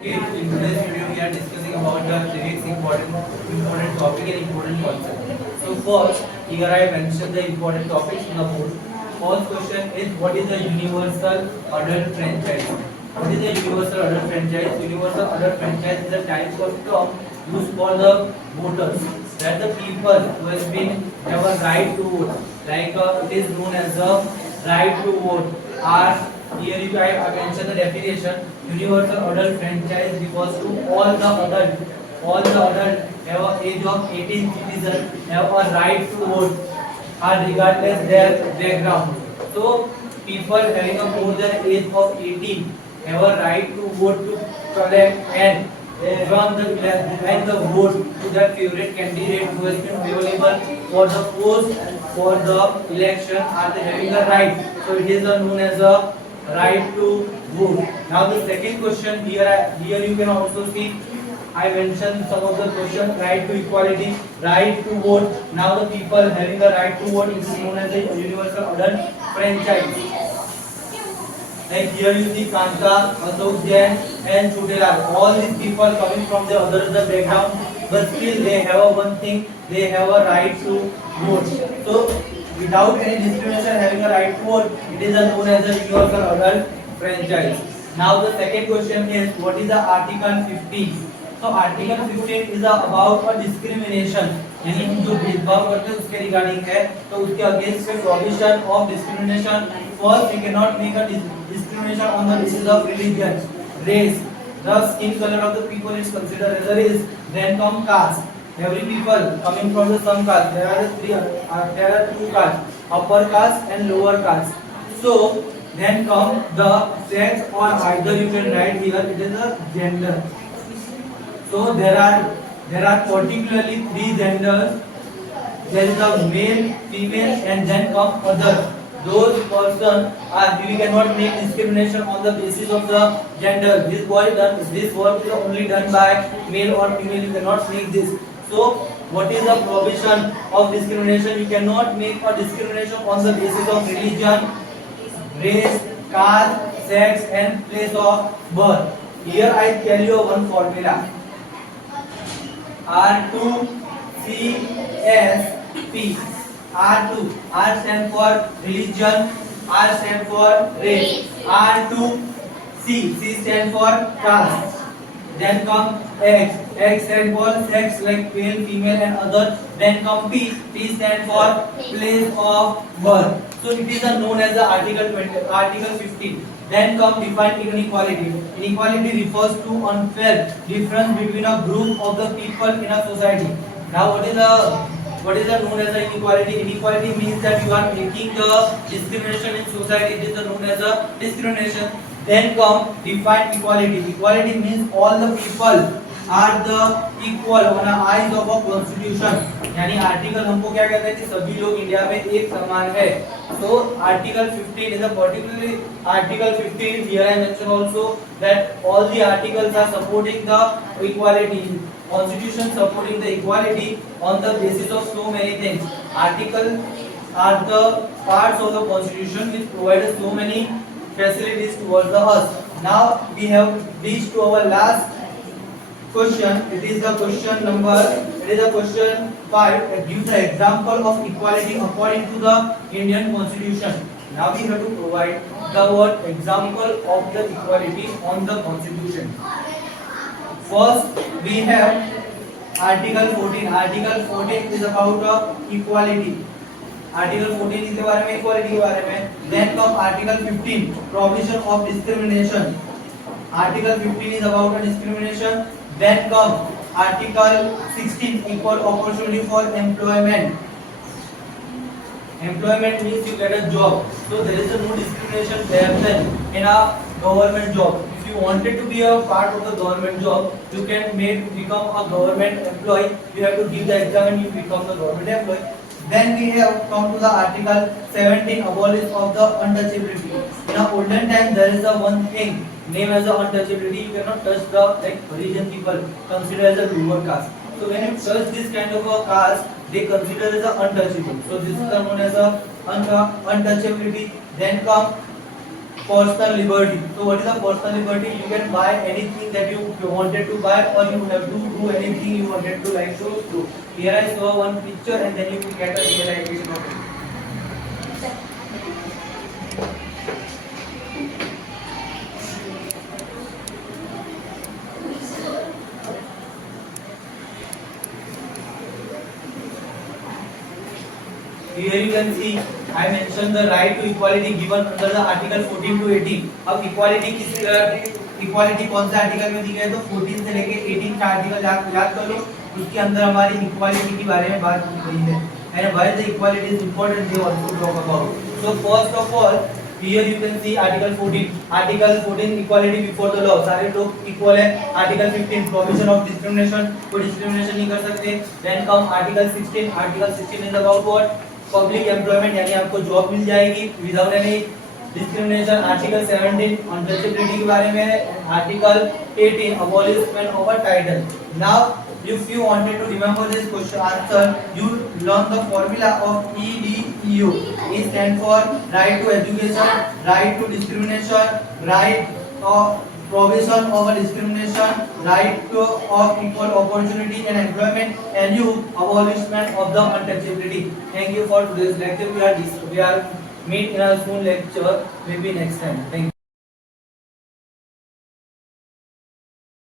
Okay, in today's video we are discussing about the physics important topic and important concept. So first, here I mentioned the important topics in the board. First question is what is the universal adult franchise? What is the universal adult franchise? Universal adult franchise is a type of term used for the voters that the people who has been have a right to vote, like it is known as the right to vote. Are here you I mentioned the definition. Universal adult franchise refers to all the adult have a age of 18 citizens have a right to vote, are regardless their background. So people having a more than age of 18 have a right to vote to collect and run the vote to their favorite candidate who has been available for the post for the election. Are they having a right? So it is known as a right to vote. Now the second question here you can also see I mentioned some of the questions. Right to equality, right to vote. Now the people having the right to vote is known as a universal adult franchise. Like here you see Kanta, Ashok Jain and Chutela. All these people coming from the other background, but still they have one thing, they have a right to vote. So without any discrimination having a right to vote, it is known as a universal adult franchise. Now the second question is what is the Article 15? So Article 15 is about a discrimination. यानी जो भेदभाव करते हैं उसके regarding है, तो उसके against में provision of discrimination. First we can not make a discrimination on the basis of religion, race, the skin color of the people is considered as a race. Then come caste. Every people coming from the some caste. There are two castes, upper caste and lower caste. So then come the sex, or either you can write here it is a gender. So there are particularly three genders. There is a male, female, and then come other. Those persons are we cannot make discrimination on the basis of the gender. This work is only done by male or female. You cannot make this. So what is the provision of discrimination? You cannot make a discrimination on the basis of religion, race, caste, sex, and place of birth. Here I tell you one formula. R2CSP. R2, R stand for religion, R stand for race. R2C, C stand for caste. Then come X, X stand for sex like male, female and other. Then come P, P stand for place of birth. So it is known as the Article 15. Then come define inequality. Inequality refers to unfair difference between a group of the people in a society. Now what is known as the inequality? Inequality means that you are making the discrimination in society. It is known as a discrimination. Then come define equality. Equality means all the people are the equal on the eyes of a constitution. यानी article हमको क्या कहता है कि सभी लोग India में एक समान है. So Article 15 is a particularly Article 15. Here I mention also that all the articles are supporting the equality. Constitution supporting the equality on the basis of so many things. Articles are the parts of the constitution which provide us so many facilities towards us. Now we have reached to our last question. It is the question 5 that gives the example of equality according to the Indian Constitution. Now we have to provide the word example of the equality on the Constitution. First we have Article 14. Article 14 is about equality. Article 14 इसके बारे में equality के बारे में. Then come Article 15 provision of discrimination. Article 15 is about discrimination. Then come Article 16 equal opportunity for employment. Employment means you get a job. So there is no discrimination there in a government job. If you wanted to be a part of the government job, you can become a government employee. You have to give the exam and you become the government employee. Then we have come to the Article 17 abolish of the untouchability. In a olden time there is a one thing named as the untouchability. You cannot touch the Harijan people considered as a lower caste. So when you touch this kind of a caste, they consider as untouchable. So this is known as a untouchability. Then come personal liberty. So what is the personal liberty? You can buy anything that you wanted to buy, or you have to do anything you wanted to like to do. Here I saw one picture and then you will get a realization of it. Here you can see I mentioned the right to equality given under the article 14 to 18. अब equality किस equality कौन से article में दी गई है? तो 14 से लेके 18 का आर्टिकल याद कर लो. उसके अंदर हमारी equality के बारे में बात की गई है. And why the equality is important they also talk about. So first of all here you can see article 14. Article 14 equality before the law. सारे लोग equal है. Article 15 prohibition of discrimination. कोई discrimination नहीं कर सकते. Then come article 16. Article 16 is about what? Public employment यानी आपको job मिल जाएगी without any discrimination. Article 17 untouchability के बारे में है. Article 18 abolishment of a title. Now if you wanted to remember this question answer, you learn the formula of EDEU. It stands for right to education, right to discrimination, right of provision of a discrimination, right to of equal opportunity and employment, and you abolishment of the untouchability. Thank you for today's lecture. We are meet in a soon lecture maybe next time. Thank you.